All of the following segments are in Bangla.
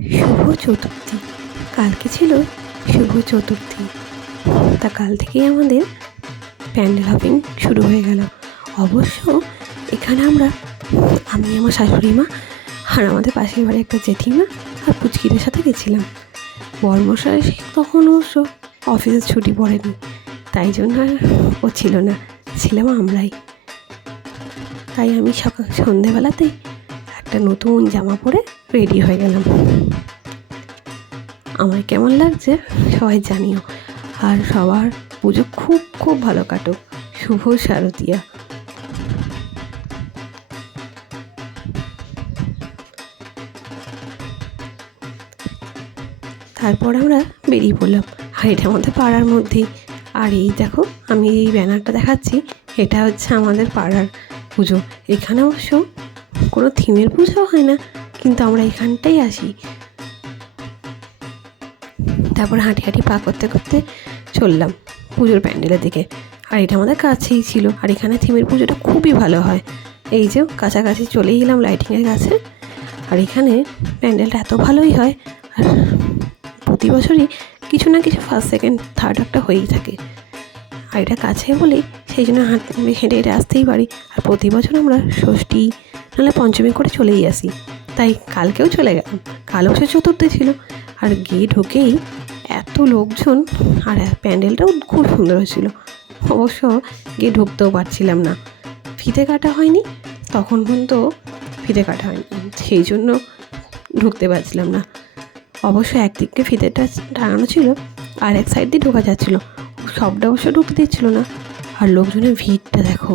শুভ চতুর্থী। কালকে ছিল শুভ চতুর্থী। তা কাল থেকেই আমাদের প্যান্ডেল হপিং শুরু হয়ে গেল। অবশ্য এখানে আমি আমার শাশুড়ি মা আর আমাদের পাশের বাড়ি একটা জেঠিমা আর পুচকিদের সাথে গেছিলাম। বর্মশাই তখন অবশ্য অফিসের ছুটি পড়েনি, তাই জন্য আর ও ছিল না, ছিলাম আমরাই। তাই আমি সন্ধেবেলাতেই একটা নতুন জামা পরে রেডি হয়ে গেলাম। আমার কেমন লাগছে সবাই জানিও, আর সবার পুজো খুব খুব ভালো কাটুক। শুভ শারদীয়া। তারপর আমরা বেরিয়ে পড়লাম, আর এটা আমাদের পাড়ার মধ্যেই। আর এই দেখো, আমি এই ব্যানারটা দেখাচ্ছি, এটা হচ্ছে আমাদের পাড়ার পুজো। এখানে অবশ্য কোনো থিমের পুজো হয় না, কিন্তু আমরা এখানটাই আসি। তারপর হাঁটি হাঁটি পা করতে করতে চললাম পুজোর প্যান্ডেলের দিকে। আর এটা আমাদের কাছেই ছিল, আর এখানে থিমের পুজোটা খুবই ভালো হয়। এই যে কাছাকাছি চলেই গেলাম লাইটিংয়ের কাছে। আর এখানে প্যান্ডেলটা এত ভালোই হয়, আর প্রতি বছরই কিছু না কিছু ফার্স্ট সেকেন্ড থার্ড একটা হয়েই থাকে। আর এটা কাছে বলেই সেই জন্য হেঁটে হেঁটে আসতেই পারি। আর প্রতি বছর আমরা ষষ্ঠী নাহলে পঞ্চমী করে চলেই আসি, তাই কালকেও চলে গেলাম। কাল অবশ্য চতুর্থী ছিল, আর গিয়ে ঢুকেই এত লোকজন, আর প্যান্ডেলটাও খুব সুন্দর হয়েছিল। অবশ্য গিয়ে ঢুকতেও পারছিলাম না, ফিতে কাটা হয়নি তখন, কিন্তু ফিতে কাটা হয়নি, সেই জন্য ঢুকতে পারছিলাম না। অবশ্য একদিকে ফিতেটা টাঙানো ছিল, আর এক সাইড দিয়ে ঢোকা যাচ্ছিলো, সবটা অবশ্য ঢুকতে দিচ্ছিল না। আর লোকজনের ভিড়টা দেখো।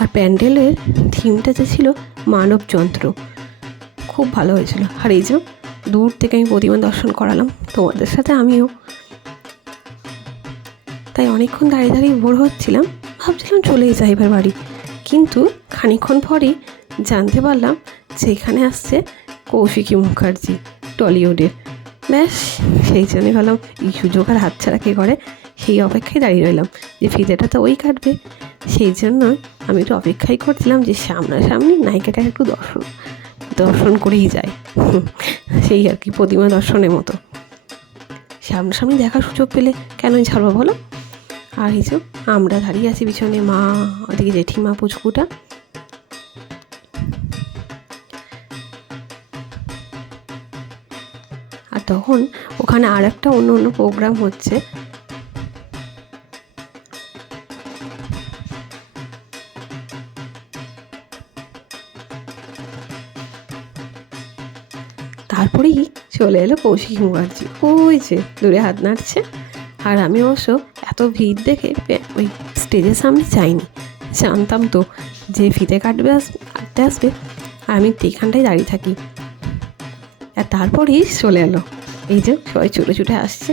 আর প্যান্ডেলের থিমটা যে ছিল মানবযন্ত্র, খুব ভালো হয়েছিল। আর এই যে দূর থেকে আমি প্রতিমা দর্শন করালাম তোমাদের সাথে আমিও। তাই অনেকক্ষণ দাঁড়িয়ে দাঁড়িয়ে বোর হচ্ছিলাম, ভাবছিলাম চলেই যাই এবার বাড়ি। কিন্তু খানিকক্ষণ পরেই জানতে পারলাম যে এখানে আসছে কৌশিকী মুখার্জি, টলিউডের। ব্যাস, সেই জন্যই ভাবলাম এই সুযোগ আর হাতছাড়া কে করে, সেই অপেক্ষায় দাঁড়িয়ে রইলাম যে ফিতেটা তো ওই কাটবে। সেই জন্য আমি একটু অপেক্ষাই করছিলাম যে সামনাসামনি নায়িকাকে একটু দর্শন করেই যায়, সেই আর কি, প্রতিমা দর্শনের মতো। সামনাসামনি দেখার সুযোগ পেলে কেনই ছাড়বো বলো। আর এই যে আমরা দাঁড়িয়ে আছি পিছনে, মা ওদিকে জেঠিমা পুচকুটা। আর তখন ওখানে আর একটা অন্য প্রোগ্রাম হচ্ছে। তারপরেই চলে এলো কৌশিকী মুখার্জি, ওই যে দূরে হাত নাড়ছে। আর আমি অবশ্য এত ভিড় দেখে ওই স্টেজের সামনে যাইনি, জানতাম তো যে ফিতে কাটতে আসবে, আর আমি এইখানটায় দাঁড়িয়ে থাকি। আর তারপরেই চলে এলো, এই যে সবাই ছুটে ছুটে আসছে।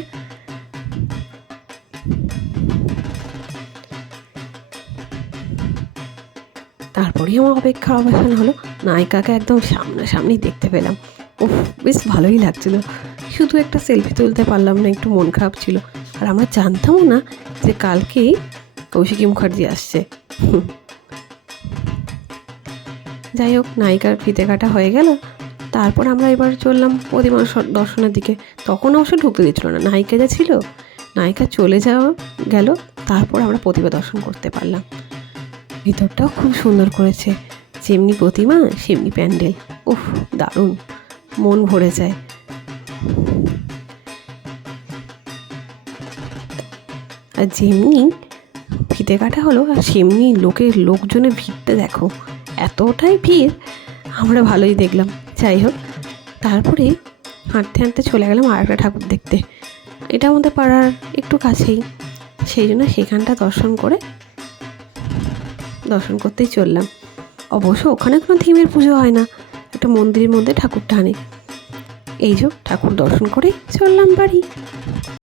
তারপরেই আমার অপেক্ষার অবসান হলো, নায়িকাকে একদম সামনাসামনি দেখতে পেলাম। উফ, বেশ ভালোই লাগছিল। শুধু একটা সেলফি তুলতে পারলাম না, একটু মন খারাপ ছিল। আর আমরা জানতামও না যে কালকেই কৌশিকী মুখার্জি আসছে। যাই হোক, নায়িকার ফিতে কাটা হয়ে গেল। তারপর আমরা এবার চললাম প্রতিমা দর্শনের দিকে। তখন অবশ্য ঢুকতে দিচ্ছিল না, নায়িকা যা ছিল, নায়িকা চলে যাওয়া গেল। তারপর আমরা প্রতিমা দর্শন করতে পারলাম। ভিতরটাও খুব সুন্দর করেছে, যেমনি প্রতিমা সেমনি প্যান্ডেল। উফ, দারুণ, মন ভরে যায়। আর যেমনি ফিতে কাটা হলো, আর সেমনি লোকজনের ভিড়টা দেখো, এতটাই ভিড়, আমরা ভালোই দেখলাম। যাই হোক, তারপরে হাঁটতে হাঁটতে চলে গেলাম আর একটা ঠাকুর দেখতে। এটা আমাদের পাড়ার একটু কাছেই, সেই জন্য সেখানটা দর্শন করতেই চললাম। অবশ্য ওখানে কোনো থিমের পুজো হয় না, একটা মন্দিরের মধ্যে ঠাকুরটা আনে। এই যে ঠাকুর দর্শন করে চললাম বাড়ি।